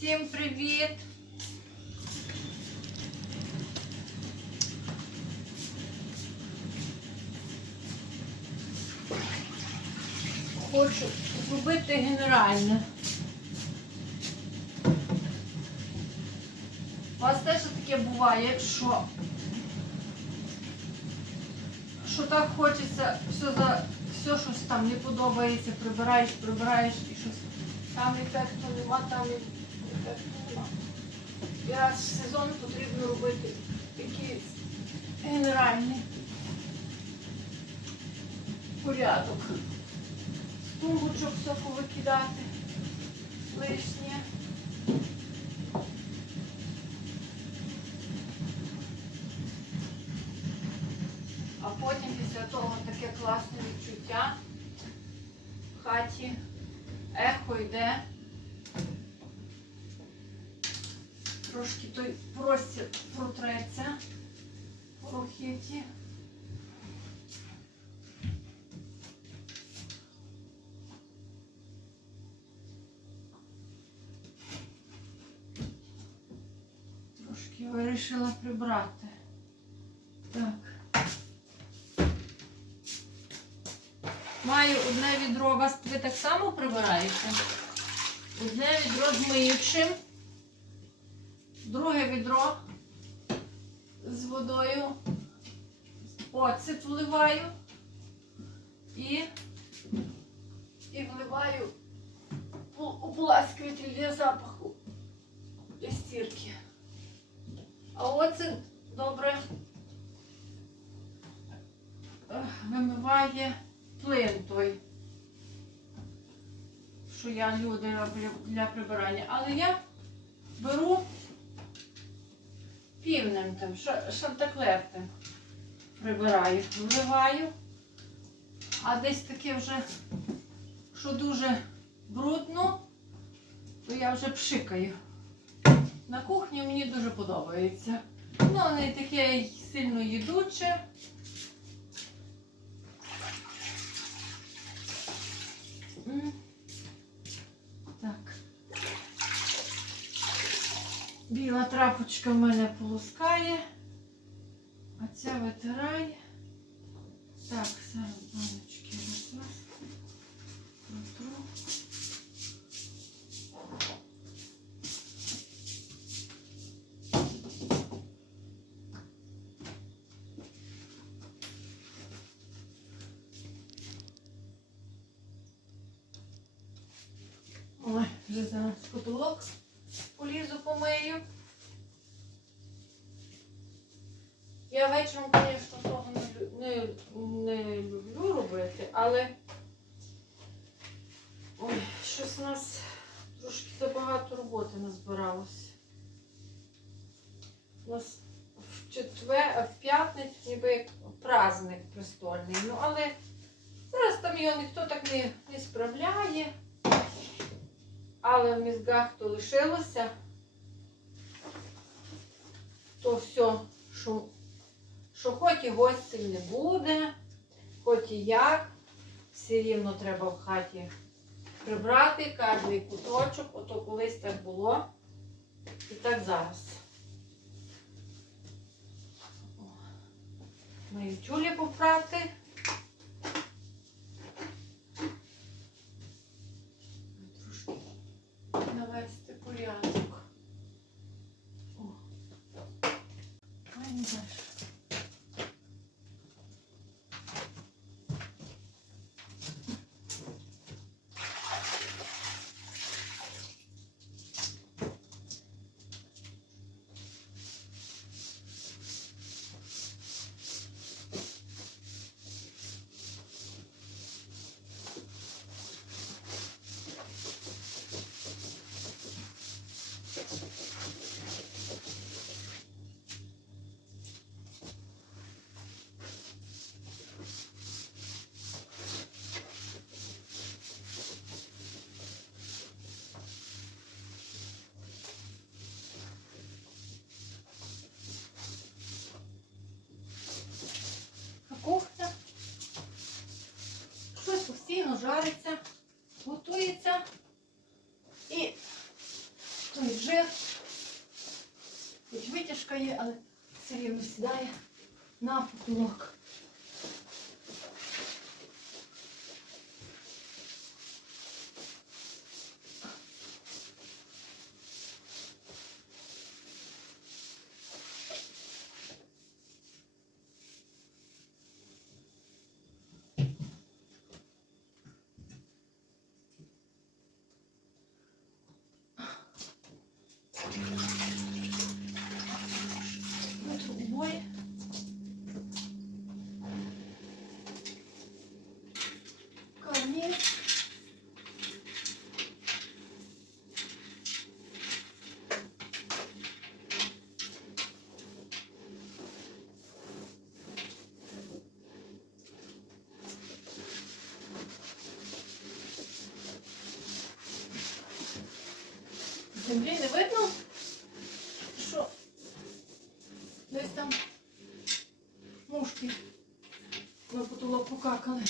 Всім привіт! Хочу зробити генеральне. У вас теж таке буває, що, що так хочеться все за все щось там не подобається, прибираєш, прибираєш і щось. Там ефекту нема, там нема. І раз в сезон потрібно робити якийсь генеральний порядок. З тумбочок все повикидати лишнє. А потім після того таке класне відчуття в хаті. Ехо йде. Трошки той простір протреться порохіті. Трошки вирішила прибрати. Так. Маю одне відро, вас ви так само прибираєте? Одне відро з миючим, друге відро з водою, оцет вливаю і, і вливаю пол- ополаскиватель для запаху для стірки. А оцет добре е, вимиває плин той, що я люди роблю для прибирання. Але я беру півнем там, шантаклерти прибираю, вливаю, а десь таке вже, що дуже брудно, то я вже пшикаю. На кухні мені дуже подобається. Ну, не таке сильно їдуче. Біла трапочка в мене полоскає, а ця. Так, зараз баночки. Протру. Ой, вже зараз потолок трошки забагато роботи назбиралося. У нас в четвер, в п'ятницю ніби праздник престольний. Ну, але зараз там його ніхто так не, не справляє. Але в мізгах то лишилося, то все, що, що хоч і гостей не буде, хоч і як, все рівно треба в хаті прибрати кожний куточок, ото колись так було. І так зараз. Мої тюлі попрати. Жариться, готується. І той жир. Хоч витяжка є, але все рівно сідає на потолок. Землі не видно, що десь там мушки на потолок покакали.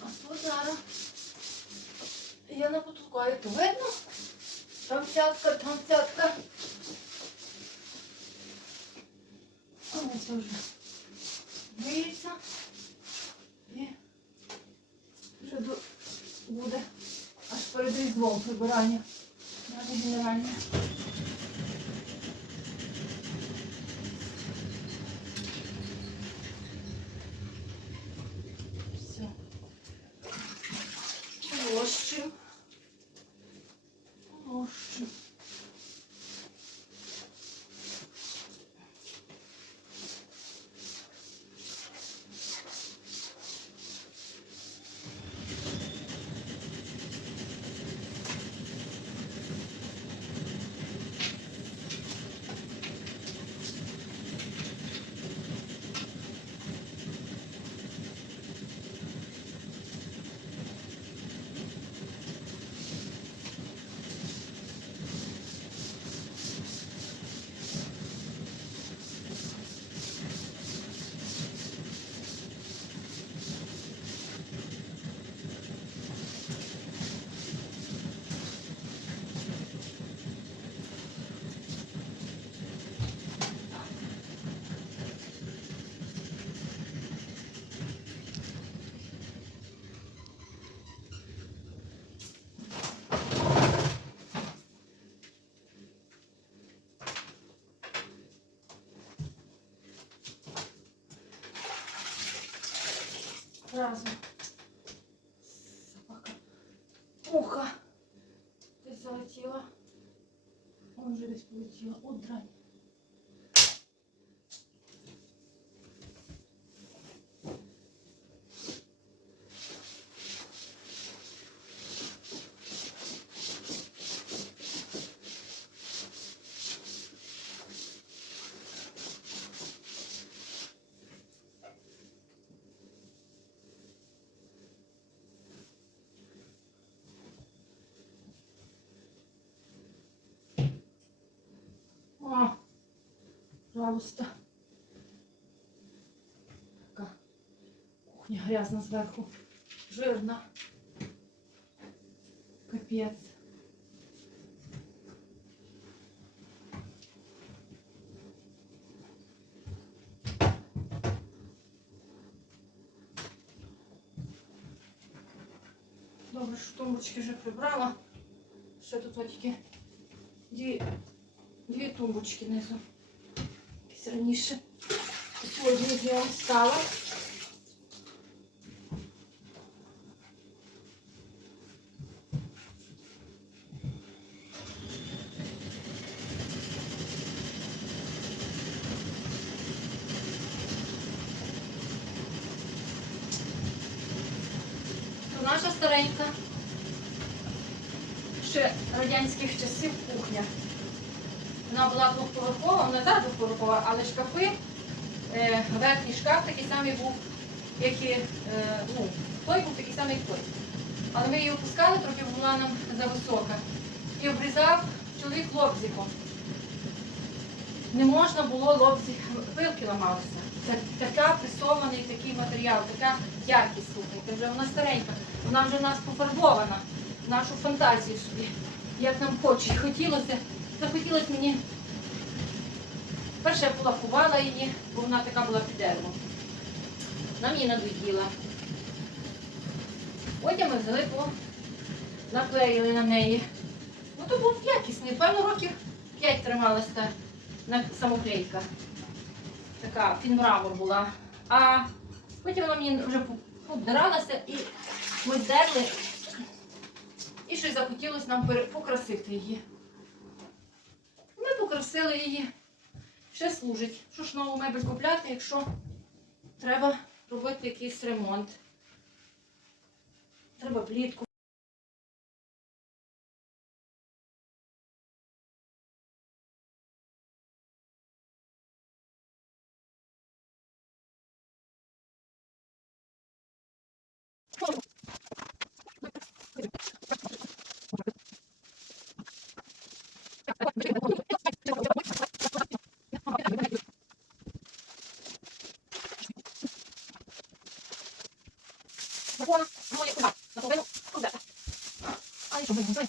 А тут зараз є на потолку, а то видно? Там цятка, там цятка. А ось вже боїться. І вже до- буде аж перед різдвом прибирання. на генеральне. Разом. Собака. Муха. Ты залетела. Он же весь полетіла. Удрань. дрань. пожалуйста. Така кухня грязна зверху. Жирна. Капець. Добре, що тумбочки вже прибрала. Ще тут от тільки дві Дві тумбочки внизу. Раніше. Сьогодні я стала. То наша старенька. Ще радянських часів кухня. Вона була двохповерхова, вона зараз двохповерхова, але шкафи, е, верхній шкаф такий самий був, як і е, ну, той був такий самий, як той. Але ми її опускали, трохи була нам зависока. І обрізав чоловік лобзиком. Не можна було лобзик, пилки ламалися. Це така пресований такий матеріал, така якість, слухайте, вже вона старенька, вона вже в нас пофарбована, нашу фантазію собі. як нам хоче. Хотілося, захотілося мені. Перше я полакувала її, бо вона така була під деревом. Вона мені надоїла. Потім ми взяли по наклеїли на неї. Ну то був якісний, певно, років 5 трималася та самоклейка. Така фінбравор була. А потім вона мені вже обдиралася і ми здерли. І щось захотілося нам покрасити її. Покрасили її. Ще служить. Що ж нову мебель купляти, якщо треба робити якийсь ремонт. Треба плітку. 脱啊然后也会把那后背弄不着的啊阿姨手没有弄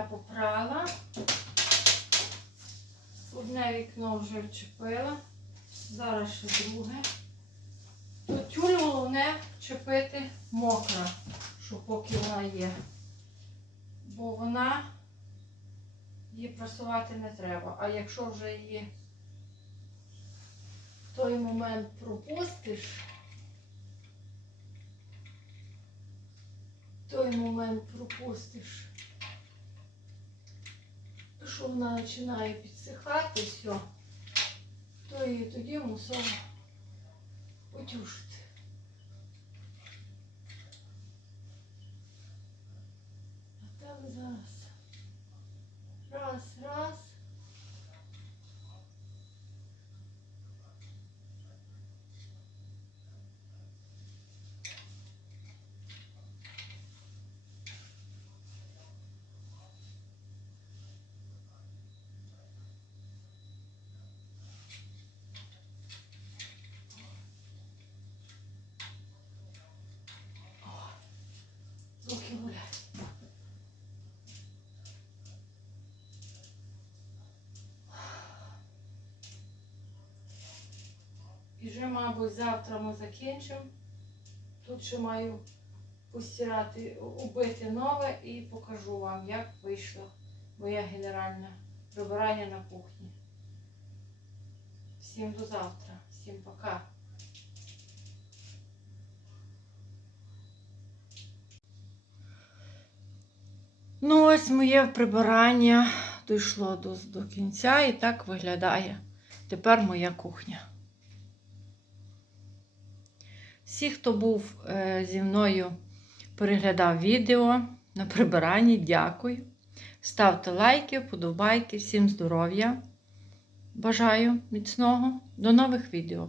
моя попрала. Одне вікно вже вчепила. Зараз ще друге. То тюль головне вчепити мокра, що поки вона є. Бо вона її прасувати не треба. А якщо вже її в той момент пропустиш, в той момент пропустиш, що вона починає підсихати, все, то її тоді мусила потюшити. А так зараз. Раз, раз. Руки гулять. І вже, мабуть, завтра ми закінчимо. Тут ще маю постирати, убити нове і покажу вам, як вийшло моє генеральне прибирання на кухні. Всім до завтра, всім пока. Ну, ось моє прибирання дійшло до, до кінця і так виглядає тепер моя кухня. Всі, хто був е, зі мною, переглядав відео на прибиранні, дякую. Ставте лайки, вподобайки, всім здоров'я. Бажаю міцного. До нових відео!